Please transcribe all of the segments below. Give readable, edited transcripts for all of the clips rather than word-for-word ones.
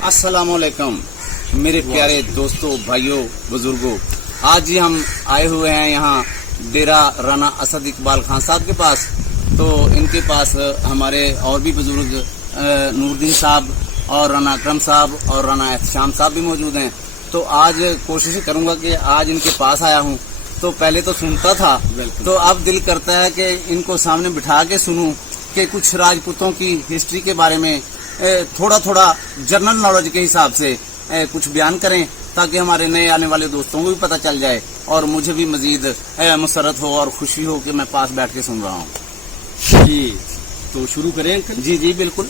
अस्सलाम वालेकुम मेरे प्यारे दोस्तों, भाइयों, बुजुर्गों। आज ही हम आए हुए हैं यहाँ डेरा राना असद इकबाल खान साहब के पास। तो इनके पास हमारे और भी बुजुर्ग नूरुद्दीन साहब और राना अकरम साहब और राना एहतशाम साहब भी मौजूद हैं। तो आज कोशिश करूंगा कि आज इनके पास आया हूँ। तो पहले तो सुनता था, तो अब दिल करता है कि इनको सामने बिठा के सुनूं कि कुछ राजपूतों की हिस्ट्री के बारे में थोड़ा थोड़ा जनरल नॉलेज के हिसाब से कुछ बयान करें, ताकि हमारे नए आने वाले दोस्तों को भी पता चल जाए और मुझे भी मजीद मुसरत हो और खुशी हो कि मैं पास बैठ के सुन रहा हूँ। जी, तो शुरू करें अंकल? जी जी बिल्कुल।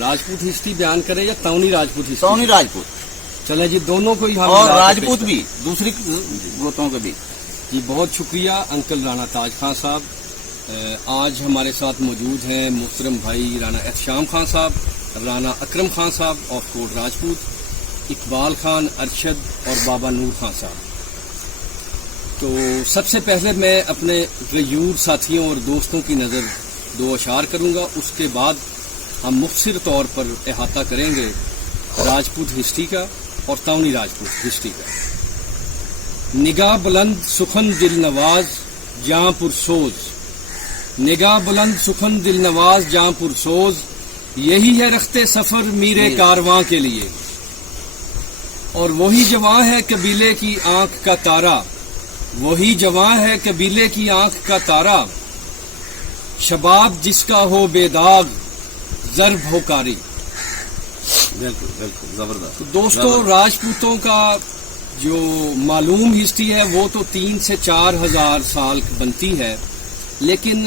राजपूत हिस्ट्री बयान करें या तौनी राजपूत हिस्ट्री? तौनी राजपूत। चले जी, दोनों को ही हम और राजपूत भी, दूसरी गोतों के भी। जी, बहुत शुक्रिया अंकल राना ताज खान साहब। आज हमारे साथ मौजूद हैं मोहतरम भाई राना एहतशाम खान साहब, राना अकरम खान साहब ऑफ कोट राजपूत, इकबाल खान, अरशद और बाबा नूर खान साहब। तो सबसे पहले मैं अपने गयूर साथियों और दोस्तों की नज़र दो अशार करूंगा, उसके बाद हम मुख्तसर तौर पर अहाता करेंगे राजपूत हिस्ट्री का और तौनी राजपूत हिस्ट्री का। निगाह बुलंद सुखन दिल नवाज जहां पुरसोज, निगाह बुलंद सुखन दिल नवाज जहां पुरसोज, यही है रखते सफर मीरे कारवां के लिए। और वही जवां है कबीले की आंख का तारा, वही जवां है कबीले की आंख का तारा, शबाब जिसका हो बेदाग जर्ब हो कारी। बिल्कुल बिल्कुल जबरदस्त। तो दोस्तों, राजपूतों का जो मालूम हिस्ट्री है वो तो 3 से 4 हजार साल बनती है, लेकिन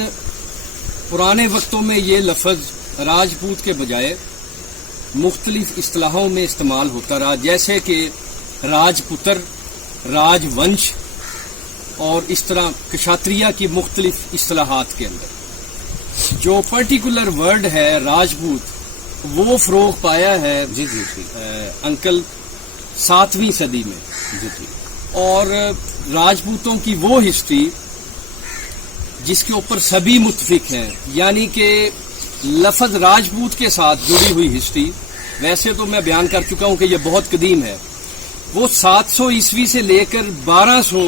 पुराने वक्तों में ये लफ्ज राजपूत के बजाय मुख्तलिफ इस्तिलाहों में इस्तेमाल होता रहा, जैसे कि राजपुत्र, राजवंश और इस तरह क्षत्रिय की मुख्तलिफ इस्तिलाहात के अंदर जो पर्टिकुलर वर्ड है राजपूत, वो फरोग पाया है जी जी जी अंकल 7वीं सदी में। जी जी। और राजपूतों की वो हिस्ट्री जिसके ऊपर सभी मुत्फिक हैं, यानी कि लफ्ज राजपूत के साथ जुड़ी हुई हिस्ट्री, वैसे तो मैं बयान कर चुका हूं कि ये बहुत कदीम है, वो 700 ईस्वी से लेकर 1200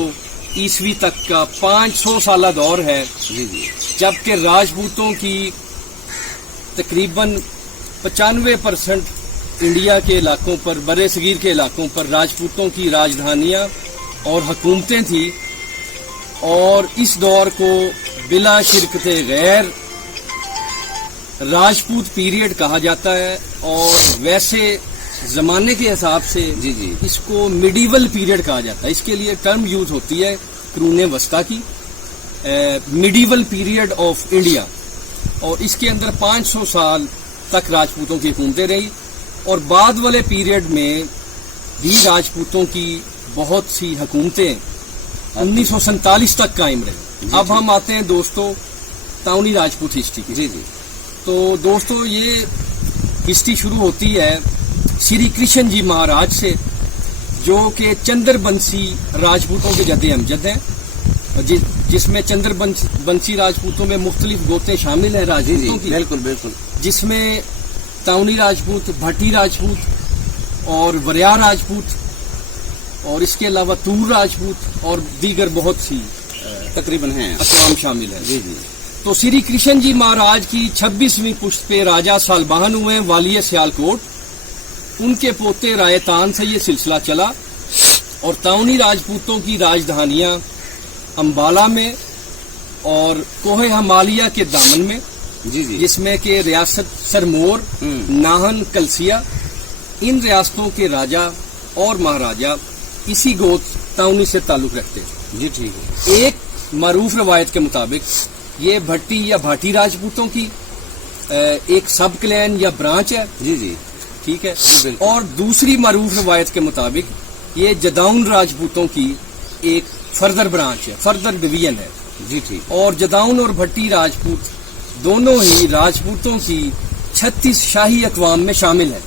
ईस्वी तक का 500 साल दौर है। जी जी। जबकि राजपूतों की तकरीबन 95% इंडिया के इलाकों पर, बरे सगीर के इलाकों पर राजपूतों की राजधानियां और हुकूमतें थी। और इस दौर को बिला शिरकत गैर राजपूत पीरियड कहा जाता है। और वैसे जमाने के हिसाब से जी जी इसको मिडीवल पीरियड कहा जाता है। इसके लिए टर्म यूज होती है क्रूने वस्ता की, मिडीवल पीरियड ऑफ इंडिया। और इसके अंदर 500 साल तक राजपूतों की हुकूमतें रही और बाद वाले पीरियड में भी राजपूतों की बहुत सी हुकूमतें 1947 तक कायम रही। अब हम आते हैं दोस्तों तौनी राजपूत हिस्ट्री की। जी जी। तो दोस्तों, ये हिस्ट्री शुरू होती है श्री कृष्ण जी महाराज से, जो कि चंद्रबंशी राजपूतों के जद्दे अमजद हैं, जिसमें चंद्रबंशी राजपूतों में मुख्तलिफ गोते शामिल हैं राजपूतों की। बिल्कुल बिल्कुल। जिसमें तौनी राजपूत, भट्टी राजपूत और वरिया राजपूत और इसके अलावा तूर राजपूत और दीगर बहुत सी तकरीबन हैं अकवाम शामिल है। जी जी। तो श्री कृष्ण जी महाराज की 26वीं पुश्त पे राजा सालबहान हुए वालिय सियालकोट। उनके पोते रायतान से ये सिलसिला चला और तौनी राजपूतों की राजधानियां अंबाला में और कोहे हिमालय के दामन में, जी जी, जिसमें के रियासत सरमोर, नाहन, कलसिया, इन रियासतों के राजा और महाराजा इसी गोत तौनी से ताल्लुक रखते थे। जी ठीक है। एक मारूफ रवायत के मुताबिक ये भट्टी या भाटी राजपूतों की एक सब क्लैन या ब्रांच है। जी जी ठीक है। जी, और दूसरी मारूफ रवायत के मुताबिक ये जदाउन राजपूतों की एक फर्दर ब्रांच है, फर्दर डिवीजन है। जी ठीक। और जदाउन और भट्टी राजपूत दोनों ही राजपूतों की 36 शाही अकवाम में शामिल है।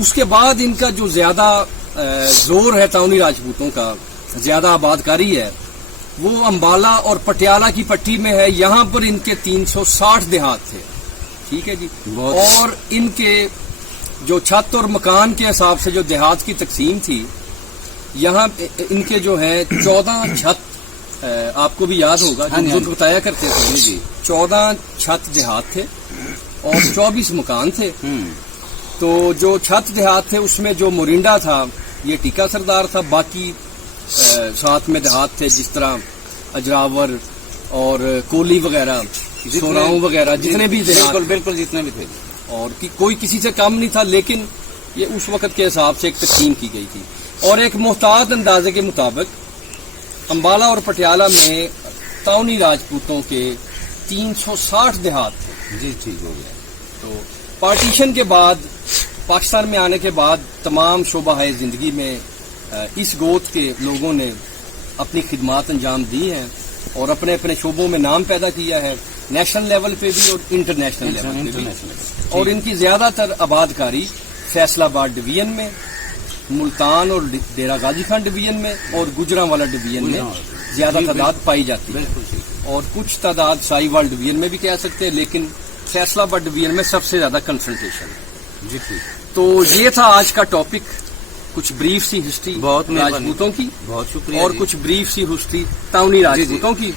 उसके बाद इनका जो ज्यादा जोर है तौनी राजपूतों का, ज्यादा आबादकारी है, वो अंबाला और पटियाला की पट्टी में है। यहाँ पर इनके 360 देहात थे। ठीक है जी। और इनके जो छत और मकान के हिसाब से जो देहात की तकसीम थी, यहाँ इनके जो है 14 छत, आपको भी याद होगा हाँ जी, जो बताया करते थे जी 14 छत देहात थे और 24 मकान थे। तो जो छत देहात थे उसमें जो मोरिंडा था ये टीका सरदार था, बाकी साथ में देहात थे जिस तरह अजरावर और कोली वगैरह, सोनाऊ वगैरह, जितने भी देहात बिल्कुल बिल्कुल जितने भी थे, और कोई किसी से कम नहीं था, लेकिन ये उस वक्त के हिसाब से एक तकसीम की गई थी। और एक मुहतात अंदाजे के मुताबिक अम्बाला और पटियाला में ताउनी राजपूतों के 360 देहात थे। जी ठीक हो गया। तो पार्टीशन के बाद, पाकिस्तान में आने के बाद तमाम शोबा जिंदगी में इस गोत के लोगों ने अपनी खिदमात अंजाम दी हैं और अपने अपने शोबों में नाम पैदा किया है, नेशनल लेवल पे भी और इंटरनेशनल लेवल पे भी। और इनकी ज्यादातर आबादकारी फैसलाबाद डिवीजन में, मुल्तान और डेरा गाजी खान डिवीजन में और गुजरांवाला डिवीजन में ज्यादा तादाद पाई जाती है, और कुछ तादाद साहिवाल डिवीजन में भी कह सकते हैं, लेकिन फैसलाबाद डिवीजन में सबसे ज्यादा कंसंट्रेशन है। जी ठीक, तो ये था आज का टॉपिक, कुछ ब्रीफ सी हिस्ट्री बहुत राजपूतों की, बहुत शुक्रिया और जी। कुछ ब्रीफ सी हिस्ट्री ताउनी राजपूतों की,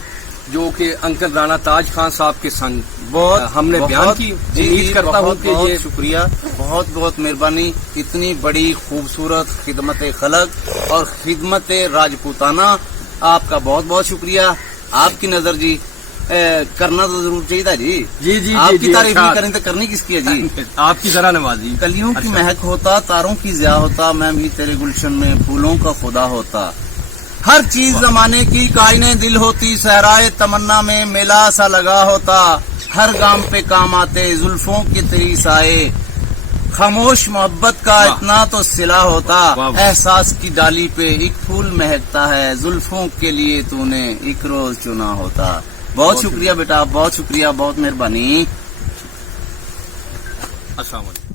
जो कि अंकल राणा ताज खान साहब के संग बहुत हमने बयान की। उम्मीद करता हूँ कि बहुत ये शुक्रिया, बहुत बहुत मेहरबानी, इतनी बड़ी खूबसूरत खिदमत खलक और खिदमत राजपूताना, आपका बहुत बहुत शुक्रिया। आपकी नजर जी करना तो जरूर चाहिए था जी। जी जी आपकी जी, तारीफ अच्छा। नहीं करें तो करनी किसकी है जी। आपकी जरा नवाजी। कलियों की अच्छा। महक होता, तारों की ज़िया होता, मैं भी तेरे गुलशन में फूलों का खुदा होता। हर चीज जमाने की कायने दिल होती, सहराए तमन्ना में मेला सा लगा होता। हर गाम पे काम आते जुल्फों की तेरी साए, खामोश मोहब्बत का इतना तो सिला होता। एहसास की डाली पे एक फूल महकता है, जुल्फों के लिए तूने एक रोज चुना होता। बहुत शुक्रिया बेटा, बहुत शुक्रिया, बहुत मेहरबानी। अस्सलाम वालेकुम।